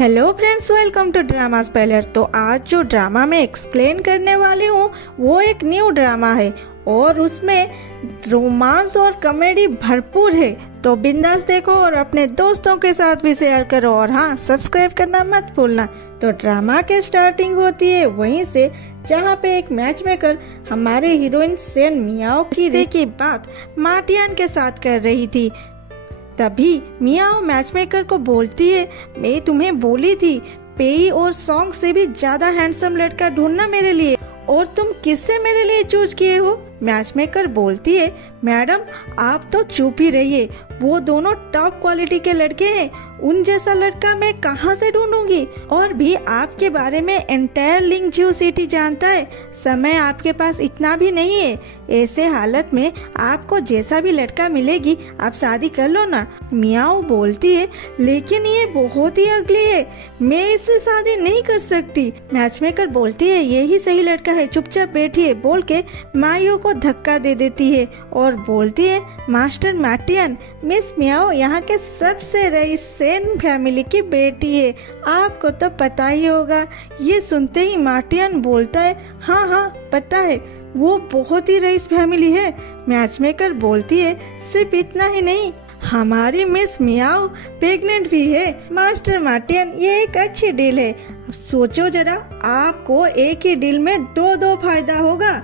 Hello friends, welcome to drama speller. तो आज जो ड्रामा मैं एक्सप्लेन करने वाली हूँ वो एक न्यू ड्रामा है और उसमें रोमांस और कॉमेडी भरपूर है। तो बिंदास देखो और अपने दोस्तों के साथ भी शेयर करो और हाँ, सब्सक्राइब करना मत भूलना। तो ड्रामा के स्टार्टिंग होती है वहीं से जहाँ पे एक मैच मेकर हमारे हीरोइन सेन मियाओ की बात मार्टियन के साथ कर रही थी। तभी मियाओ मैचमेकर को बोलती है, मैं तुम्हें बोली थी पेई और सॉन्ग से भी ज्यादा हैंडसम लड़का ढूंढना मेरे लिए, और तुम किससे मेरे लिए चूज किए हो। मैचमेकर बोलती है, मैडम आप तो चुप ही रहिए, वो दोनों टॉप क्वालिटी के लड़के हैं, उन जैसा लड़का मैं कहाँ से ढूंढूंगी। और भी आपके बारे में एंटायर लिंक जियो सिटी जानता है, समय आपके पास इतना भी नहीं है। ऐसे हालत में आपको जैसा भी लड़का मिलेगी आप शादी कर लो ना। मियाओ बोलती है, लेकिन ये बहुत ही अगली है, मैं इससे शादी नहीं कर सकती। मैचमेकर बोलती है, यही सही लड़का है, चुपचाप बैठिए बोल के मायो को धक्का दे देती है और बोलती है, मास्टर मार्टियन, मिस मियाओ यहाँ के सबसे रईस सेन फैमिली की बेटी है, आपको तो पता ही होगा। ये सुनते ही मार्टियन बोलता है, हाँ हाँ पता है, वो बहुत ही रईस फैमिली है। मैचमेकर बोलती है, सिर्फ इतना ही नहीं, हमारी मिस मियाओ प्रेग्नेंट भी है। मास्टर मार्टियन, ये एक अच्छी डील है। सोचो जरा, आपको एक ही डील में दो फायदा होगा,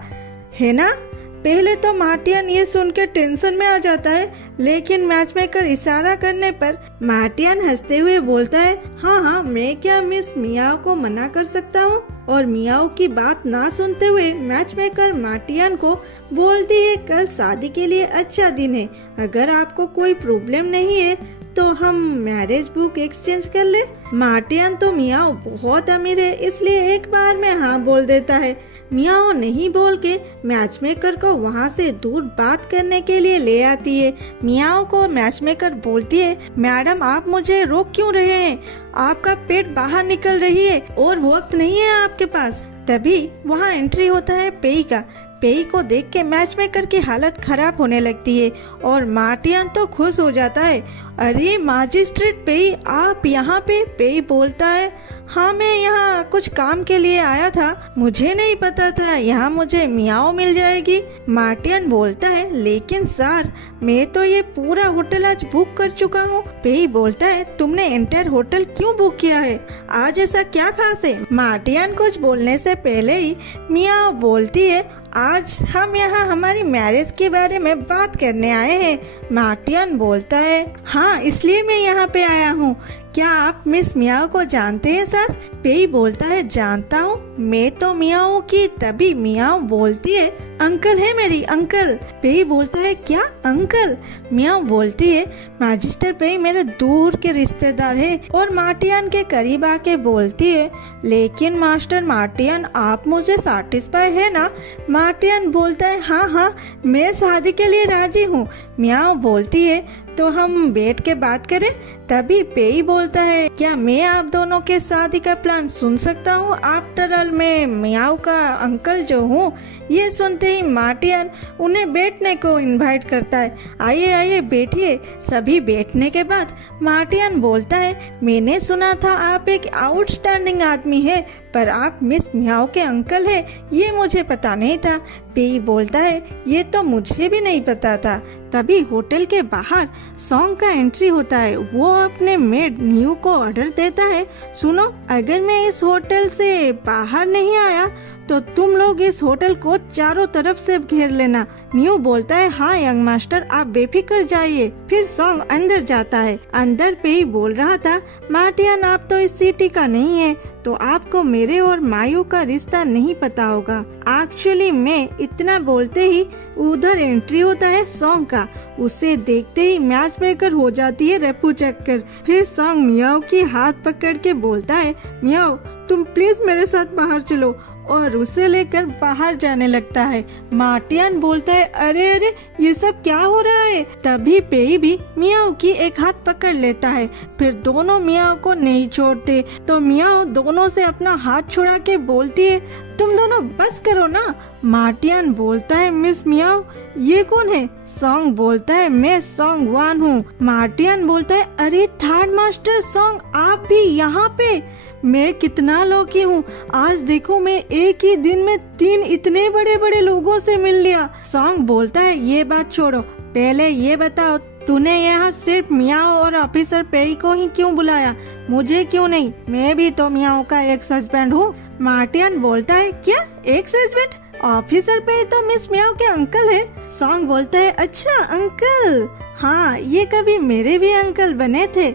है ना। पहले तो मार्टियन ये सुन के टेंशन में आ जाता है, लेकिन मैचमेकर इशारा करने पर मार्टियन हंसते हुए बोलता है, हाँ हाँ मैं क्या मिस मियाओ को मना कर सकता हूँ। और मियाओ की बात ना सुनते हुए मैचमेकर मार्टियन को बोलती है, कल शादी के लिए अच्छा दिन है, अगर आपको कोई प्रॉब्लम नहीं है तो हम मैरिज बुक एक्सचेंज कर ले। मार्टियन तो मियाओ बहुत अमीर है इसलिए एक बार में हाँ बोल देता है। मियाओ नहीं बोल के मैचमेकर को वहाँ से दूर बात करने के लिए ले आती है। मियाओ को मैचमेकर बोलती है, मैडम आप मुझे रोक क्यों रहे हैं, आपका पेट बाहर निकल रही है और वक्त नहीं है आपके पास। तभी वहाँ एंट्री होता है पेई का। पेई को देख के मैचमेकर की हालत खराब होने लगती है और मार्टियन तो खुश हो जाता है। अरे मजिस्ट्रेट पेई, आप यहाँ पे। पेई बोलता है, हाँ मैं यहाँ कुछ काम के लिए आया था, मुझे नहीं पता था यहाँ मुझे मियाओ मिल जाएगी। मार्टियन बोलता है, लेकिन सर मैं तो ये पूरा होटल आज बुक कर चुका हूँ। पेई बोलता है, तुमने एंटायर होटल क्यों बुक किया है, आज ऐसा क्या खास है। मार्टियन कुछ बोलने से पहले ही मियाओ बोलती है, आज हम यहाँ हमारी मैरिज के बारे में बात करने आए हैं। मार्टियन बोलता है, हाँ इसलिए मैं यहाँ पे आया हूँ, क्या आप मिस मियाओ को जानते हैं सर। पेई बोलता है, जानता हूँ, मैं तो मियाओ की। तभी मियाओ बोलती है, अंकल है मेरी अंकल। पेई बोलता है, क्या अंकल। मियाओ बोलती है, मैजिस्टर पेई मेरे दूर के रिश्तेदार है। और मार्टियन के करीब आके बोलती है, लेकिन मास्टर मार्टियन आप मुझे सैटिस्फाई है ना। मार्टियन बोलता है, हाँ हाँ मैं शादी के लिए राजी हूँ। मियाओ बोलती है, तो हम बैठ के बात करें। तभी पेई बोलता है, क्या मैं आप दोनों के शादी का प्लान सुन सकता हूँ, आफ्टर ऑल मैं मियाओ का अंकल जो हूँ। ये सुनते ही मार्टियन उन्हें बैठने को इनवाइट करता है, आइए आइए बैठिए। सभी बैठने के बाद मार्टियन बोलता है, मैंने सुना था आप एक आउटस्टैंडिंग आदमी है, पर आप मिस मियाओ के अंकल है, ये मुझे पता नहीं था। पेई बोलता है, ये तो मुझे भी नहीं पता था। तभी होटल के बाहर सॉन्ग का एंट्री होता है। वो अपने मेड न्यू को ऑर्डर देता है, सुनो अगर मैं इस होटल से बाहर नहीं आया तो तुम लोग इस होटल को चारों तरफ से घेर लेना। न्यू बोलता है, हाँ यंग मास्टर आप बेफिक्र जाइए। फिर सॉन्ग अंदर जाता है। अंदर पे ही बोल रहा था, मार्टियन आप तो इस सिटी का नहीं है तो आपको मेरे और मायू का रिश्ता नहीं पता होगा। एक्चुअली मैं इतना बोलते ही उधर एंट्री होता है सॉन्ग का। उसे देखते ही मैच ब्रेकर हो जाती है रप्पू चक्कर। फिर सॉन्ग मियाओ की हाथ पकड़ के बोलता है, मियाओ तुम प्लीज मेरे साथ बाहर चलो, और उसे लेकर बाहर जाने लगता है। मार्टियन बोलता है, अरे अरे ये सब क्या हो रहा है। तभी पेई भी मियाओ की एक हाथ पकड़ लेता है। फिर दोनों मियाओ को नहीं छोड़ते तो मियाओ दोनों से अपना हाथ छुड़ा के बोलती है, तुम दोनों बस करो ना। मार्टियन बोलता है मिस मियाओ ये कौन है? सॉन्ग बोलता है मैं सॉन्ग 1 हूँ। मार्टियन बोलता है अरे थर्ड मास्टर सॉन्ग आप भी यहाँ पे? मैं कितना लौकी हूँ, आज देखो मैं एक ही दिन में 3 इतने बड़े बड़े लोगों से मिल लिया। सॉन्ग बोलता है ये बात छोड़ो, पहले ये बताओ तूने यहाँ सिर्फ मियाओ और ऑफिसर पेई को ही क्यों बुलाया, मुझे क्यों नहीं? मैं भी तो मियाओ का एक्स हस्बैंड हूँ। मार्टियन बोलता है क्या एक्स हस्बैंड? ऑफिसर पेई तो मिस मियाओ के अंकल है। सॉन्ग बोलता है अच्छा अंकल, हाँ ये कभी मेरे भी अंकल बने थे।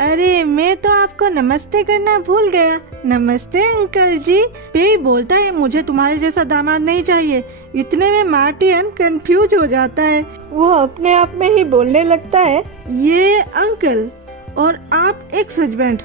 अरे मैं तो आपको नमस्ते करना भूल गया। नमस्ते अंकल जी। पेई बोलता है मुझे तुम्हारे जैसा दामाद नहीं चाहिए। इतने में मार्टियन कंफ्यूज हो जाता है, वो अपने आप में ही बोलने लगता है ये अंकल और आप एक्स हस्बैंड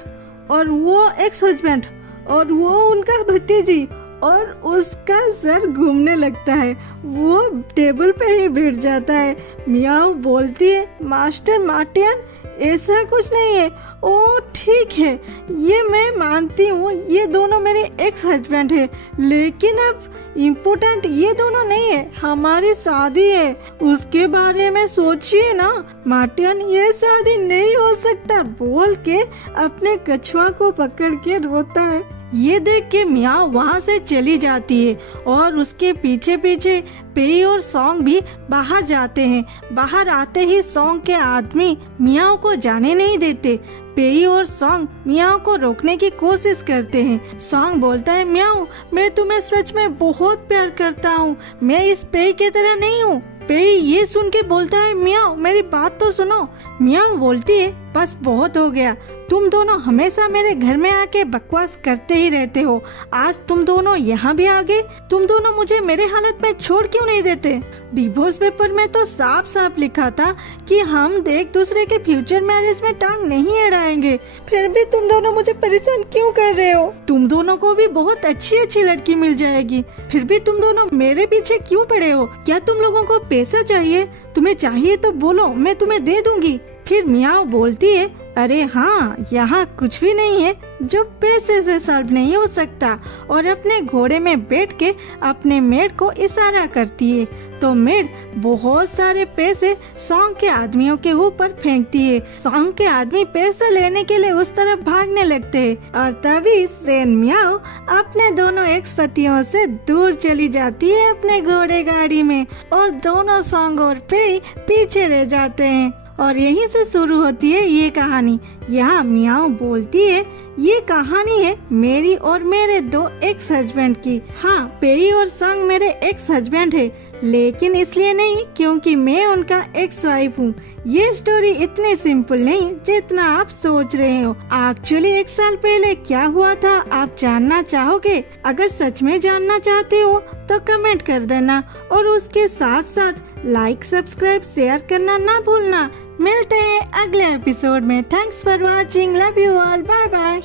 और वो एक्स हस्बैंड और वो उनका भतीजी, और उसका सर घूमने लगता है, वो टेबल पे ही बैठ जाता है। मियाओ बोलती है मास्टर मार्टियन ऐसा कुछ नहीं है। ओ ठीक है ये मैं मानती हूँ, ये दोनों मेरे एक्स हस्बैंड है, लेकिन अब इम्पोर्टेंट ये दोनों नहीं है, हमारी शादी है, उसके बारे में सोचिए ना। मार्टियन ये शादी नहीं हो सकता बोल के अपने कछुआ को पकड़ के रोता है। ये देख के मियाओ वहाँ से चली जाती है और उसके पीछे पीछे पेई और सॉन्ग भी बाहर जाते हैं। बाहर आते ही सॉन्ग के आदमी मियाओ को जाने नहीं देते। पेई और सॉन्ग मियाओ को रोकने की कोशिश करते हैं। सॉन्ग बोलता है मियाओ मैं तुम्हें सच में बहुत प्यार करता हूँ, मैं इस पेई की तरह नहीं हूँ। पेई ये सुन के बोलता है मियाओ मेरी बात तो सुनो। मियाओ बोलती है बस बहुत हो गया, तुम दोनों हमेशा मेरे घर में आके बकवास करते ही रहते हो, आज तुम दोनों यहाँ भी आ गए। तुम दोनों मुझे मेरे हालत में छोड़ क्यों नहीं देते? डिवोर्स पेपर में तो साफ साफ लिखा था कि हम एक दूसरे के फ्यूचर मैरिज में टांग नहीं अड़ाएंगे, फिर भी तुम दोनों मुझे परेशान क्यों कर रहे हो? तुम दोनों को भी बहुत अच्छी लड़की मिल जाएगी, फिर भी तुम दोनों मेरे पीछे क्यों पड़े हो? क्या तुम लोगों को पैसा चाहिए? तुम्हें चाहिए तो बोलो मैं तुम्हें दे दूंगी। फिर मियाओ बोलती है अरे हाँ यहाँ कुछ भी नहीं है जो पैसे से सॉल्व नहीं हो सकता, और अपने घोड़े में बैठ के अपने मेड को इशारा करती है तो मेड बहुत सारे पैसे सॉन्ग के आदमियों के ऊपर फेंकती है। सॉन्ग के आदमी पैसे लेने के लिए उस तरफ भागने लगते हैं और तभी सेन मियाओ अपने दोनों एक्स पतियों से दूर चली जाती है अपने घोड़े गाड़ी में, और दोनों सॉन्ग और पेई पीछे रह जाते हैं। और यहीं से शुरू होती है ये कहानी। यहाँ मियाओ बोलती है ये कहानी है मेरी और मेरे 2 एक्स हस्बैंड की। हाँ पेई और सॉन्ग मेरे एक्स हस्बैंड है, लेकिन इसलिए नहीं क्योंकि मैं उनका एक्स वाइफ हूँ। ये स्टोरी इतनी सिंपल नहीं जितना आप सोच रहे हो। एक्चुअली 1 साल पहले क्या हुआ था आप जानना चाहोगे? अगर सच में जानना चाहते हो तो कमेंट कर देना, और उसके साथ साथ लाइक सब्सक्राइब शेयर करना ना भूलना। मिलते हैं अगले एपिसोड में। Thanks for watching, love you all, bye bye.